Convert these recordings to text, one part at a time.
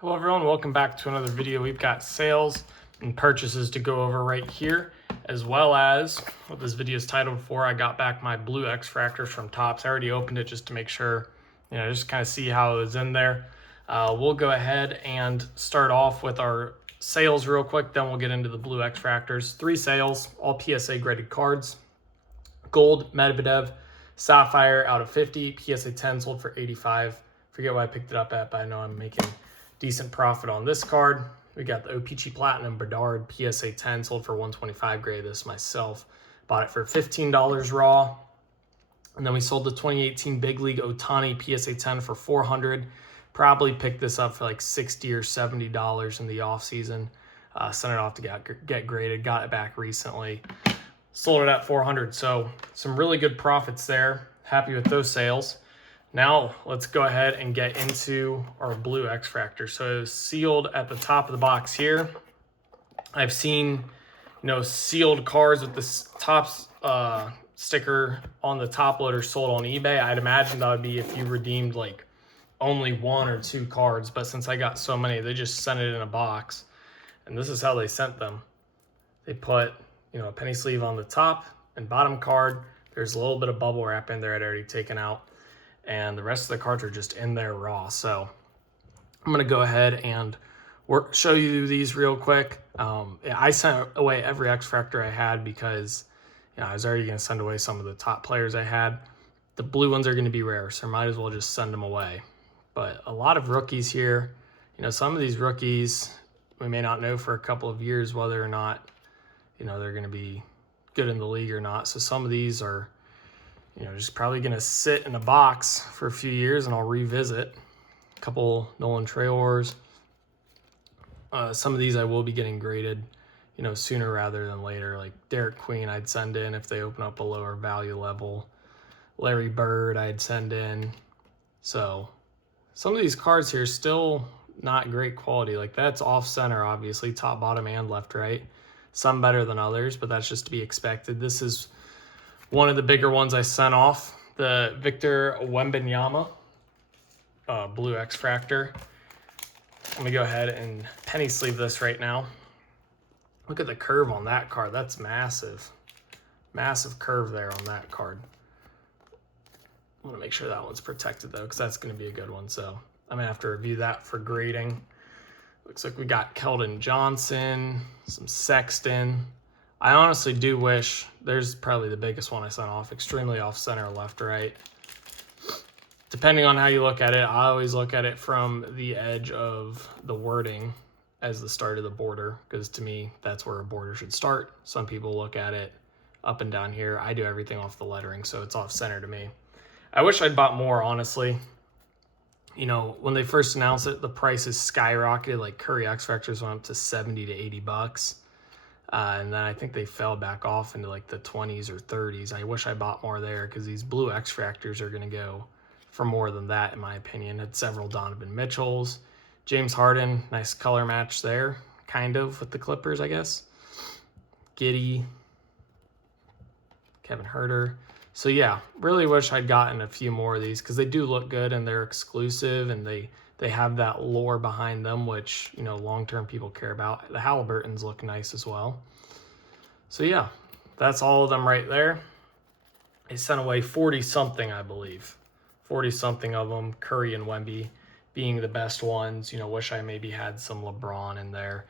Hello everyone, welcome back to another video. We've got sales and purchases to go over right here, as well as what this video is titled for. I got back my blue X-Fractors from Topps. I already opened it just to make sure, just kind of see how it was in there. We'll go ahead and start off with our sales real quick, then we'll get into the blue X-Fractors. 3 sales, all PSA graded cards. Gold, Medvedev, Sapphire out of 50, PSA 10 sold for 85. Forget what I picked it up at, but I know I'm making decent profit on this card. We got the O-Pee-Chee Platinum Bedard PSA 10 sold for 125. Graded this myself. Bought it for $15 raw. And then we sold the 2018 Big League Ohtani PSA 10 for $400. Probably picked this up for like $60 or $70 in the off season. Sent it off to get graded. Got it back recently. Sold it at $400. So some really good profits there. Happy with those sales. Now let's go ahead and get into our blue X-Fractor. So sealed at the top of the box here. I've seen, sealed cards with this Topps sticker on the top loader sold on eBay. I'd imagine that would be if you redeemed like only 1 or 2 cards, but since I got so many, they just sent it in a box. And this is how they sent them. They put, a penny sleeve on the top and bottom card. There's a little bit of bubble wrap in there I'd already taken out. And the rest of the cards are just in there raw. So I'm going to go ahead and show you these real quick. I sent away every X-Fractor I had because I was already going to send away some of the top players I had. The blue ones are going to be rare, so I might as well just send them away. But a lot of rookies here. Some of these rookies, we may not know for a couple of years whether or not, they're going to be good in the league or not. So some of these are just probably going to sit in a box for a few years and I'll revisit. A couple Nolan Trailers. Some of these I will be getting graded, sooner rather than later. Like Derek Queen I'd send in if they open up a lower value level. Larry Bird I'd send in. So some of these cards here still not great quality. Like that's off center, obviously, top, bottom, and left, right. Some better than others, but that's just to be expected. This is one of the bigger ones I sent off, the Victor Wembanyama blue X-Fractor. Let me go ahead and penny sleeve this right now. Look at the curve on that card. That's massive. Massive curve there on that card. I want to make sure that one's protected though, because that's going to be a good one. So I'm going to have to review that for grading. Looks like we got Keldon Johnson, some Sexton. I honestly do wish, there's probably the biggest one I sent off, extremely off center, left, right. Depending on how you look at it, I always look at it from the edge of the wording as the start of the border, because to me, that's where a border should start. Some people look at it up and down here. I do everything off the lettering, so it's off center to me. I wish I'd bought more, honestly. When they first announced it, the prices skyrocketed. Like Curry X-Fractors went up to 70 to 80 bucks. And then I think they fell back off into like the 20s or 30s. I wish I bought more there because these blue X-Fractors are going to go for more than that, in my opinion. Had several Donovan Mitchells. James Harden, nice color match there, kind of, with the Clippers, I guess. Giddey. Kevin Huerter. So yeah, really wish I'd gotten a few more of these because they do look good and they're exclusive and they have that lore behind them, which, long-term people care about. The Halliburtons look nice as well. So yeah, that's all of them right there. I sent away 40-something, I believe. 40-something of them, Curry and Wemby being the best ones. Wish I maybe had some LeBron in there.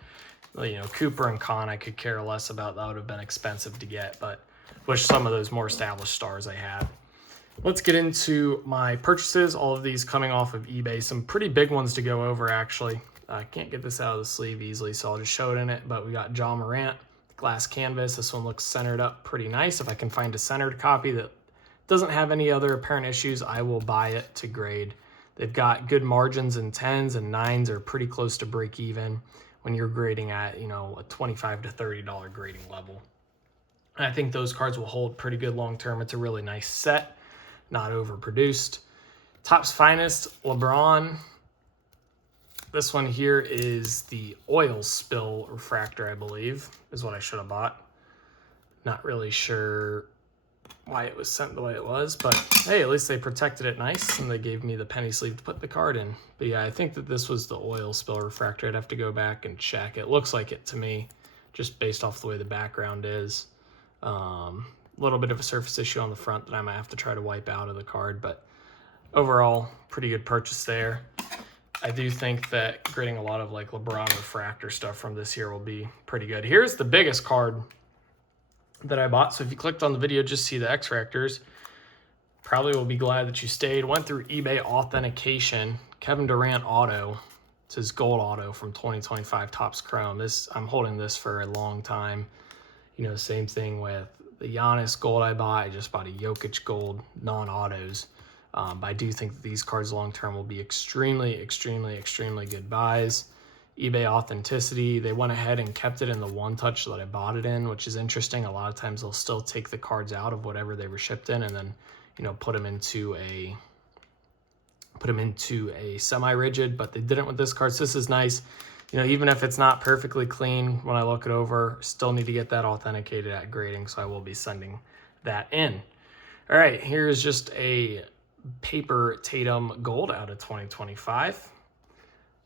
Cooper and Khan I could care less about. That would have been expensive to get, but wish some of those more established stars I had. Let's get into my purchases. All of these coming off of eBay. Some pretty big ones to go over, actually. I can't get this out of the sleeve easily, so I'll just show it in it. But we got Ja Morant, glass canvas. This one looks centered up pretty nice. If I can find a centered copy that doesn't have any other apparent issues, I will buy it to grade. They've got good margins in 10s and 9s are pretty close to break even when you're grading at, a $25 to $30 grading level. And I think those cards will hold pretty good long term. It's a really nice set. Not overproduced. Topps Finest, LeBron. This one here is the oil spill refractor, I believe, is what I should have bought. Not really sure why it was sent the way it was, but hey, at least they protected it nice and they gave me the penny sleeve to put the card in. But yeah, I think that this was the oil spill refractor. I'd have to go back and check. It looks like it to me, just based off the way the background is. Little bit of a surface issue on the front that I might have to try to wipe out of the card, but overall, pretty good purchase there. I do think that grading a lot of like LeBron refractor stuff from this year will be pretty good. Here's the biggest card that I bought. So if you clicked on the video, just see the X-Fractors. Probably will be glad that you stayed. Went through eBay authentication. Kevin Durant auto. It's his gold auto from 2025 Topps Chrome. I'm holding this for a long time. You know, same thing with the Giannis gold I bought. I just bought a Jokic gold non-autos. But I do think that these cards long-term will be extremely good buys. eBay authenticity, they went ahead and kept it in the one touch that I bought it in, which is interesting. A lot of times they'll still take the cards out of whatever they were shipped in and then, you know, put them into a semi-rigid, but they didn't with this card. So this is nice. You know, even if it's not perfectly clean when I look it over, still need to get that authenticated at grading, so I will be sending that in. All right, here's just a paper Tatum gold out of 2025.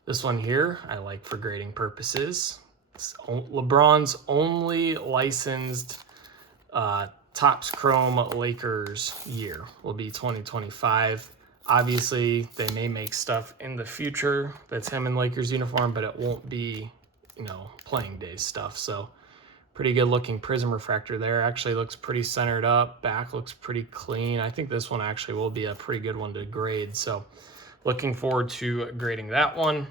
This one here I like for grading purposes. It's LeBron's only licensed Topps Chrome Lakers year will be 2025. Obviously, they may make stuff in the future that's him in Lakers uniform, but it won't be, you know, playing day stuff. So pretty good looking prism refractor there. Actually looks pretty centered up. Back looks pretty clean. I think this one actually will be a pretty good one to grade. So looking forward to grading that one.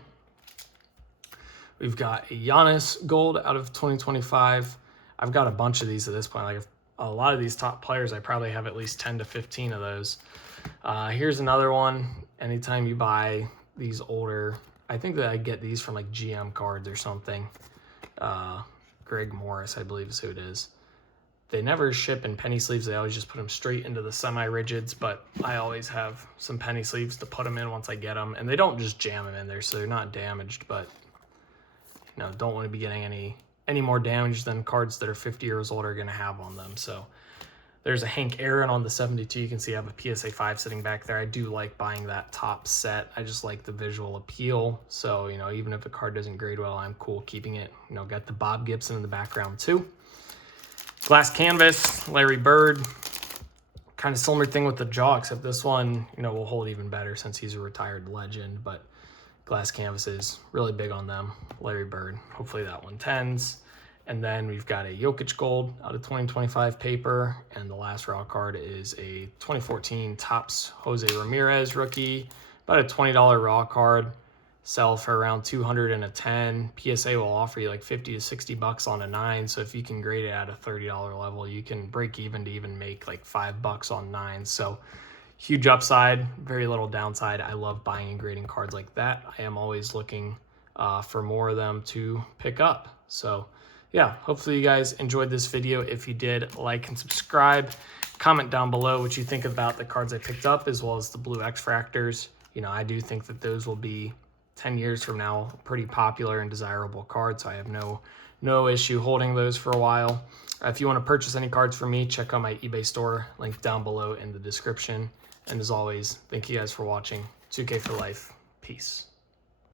We've got a Giannis gold out of 2025. I've got a bunch of these at this point. Like a lot of these top players, I probably have at least 10 to 15 of those. Here's another one. Anytime you buy these older, I think that I get these from like GM cards or something. Greg Morris, I believe is who it is. They never ship in penny sleeves. They always just put them straight into the semi-rigids, but I always have some penny sleeves to put them in once I get them. And they don't just jam them in there, so they're not damaged, but you know, don't want to be getting any more damage than cards that are 50 years old are going to have on them. So there's a Hank Aaron on the 72. You can see I have a PSA 5 sitting back there. I do like buying that top set. I just like the visual appeal. So, you know, even if a card doesn't grade well, I'm cool keeping it. You know, got the Bob Gibson in the background too. Glass canvas, Larry Bird. Kind of similar thing with the jaw, except this one, you know, will hold even better since he's a retired legend. But glass canvases, really big on them. Larry Bird. Hopefully that one tens. And then we've got a Jokic gold out of 2025 paper. And the last raw card is a 2014 Topps Jose Ramirez rookie. About a $20 raw card. Sell for around $200 and a 10. PSA will offer you like 50 to 60 bucks on a 9. So if you can grade it at a $30 level, you can break even to even make like $5 on 9. So huge upside, very little downside. I love buying and grading cards like that. I am always looking for more of them to pick up. So yeah, hopefully you guys enjoyed this video. If you did, like and subscribe. Comment down below what you think about the cards I picked up, as well as the blue X-Fractors. You know, I do think that those will be 10 years from now pretty popular and desirable cards. So I have no issue holding those for a while. If you want to purchase any cards from me, check out my eBay store, link down below in the description. And as always, thank you guys for watching. 2K for life. Peace.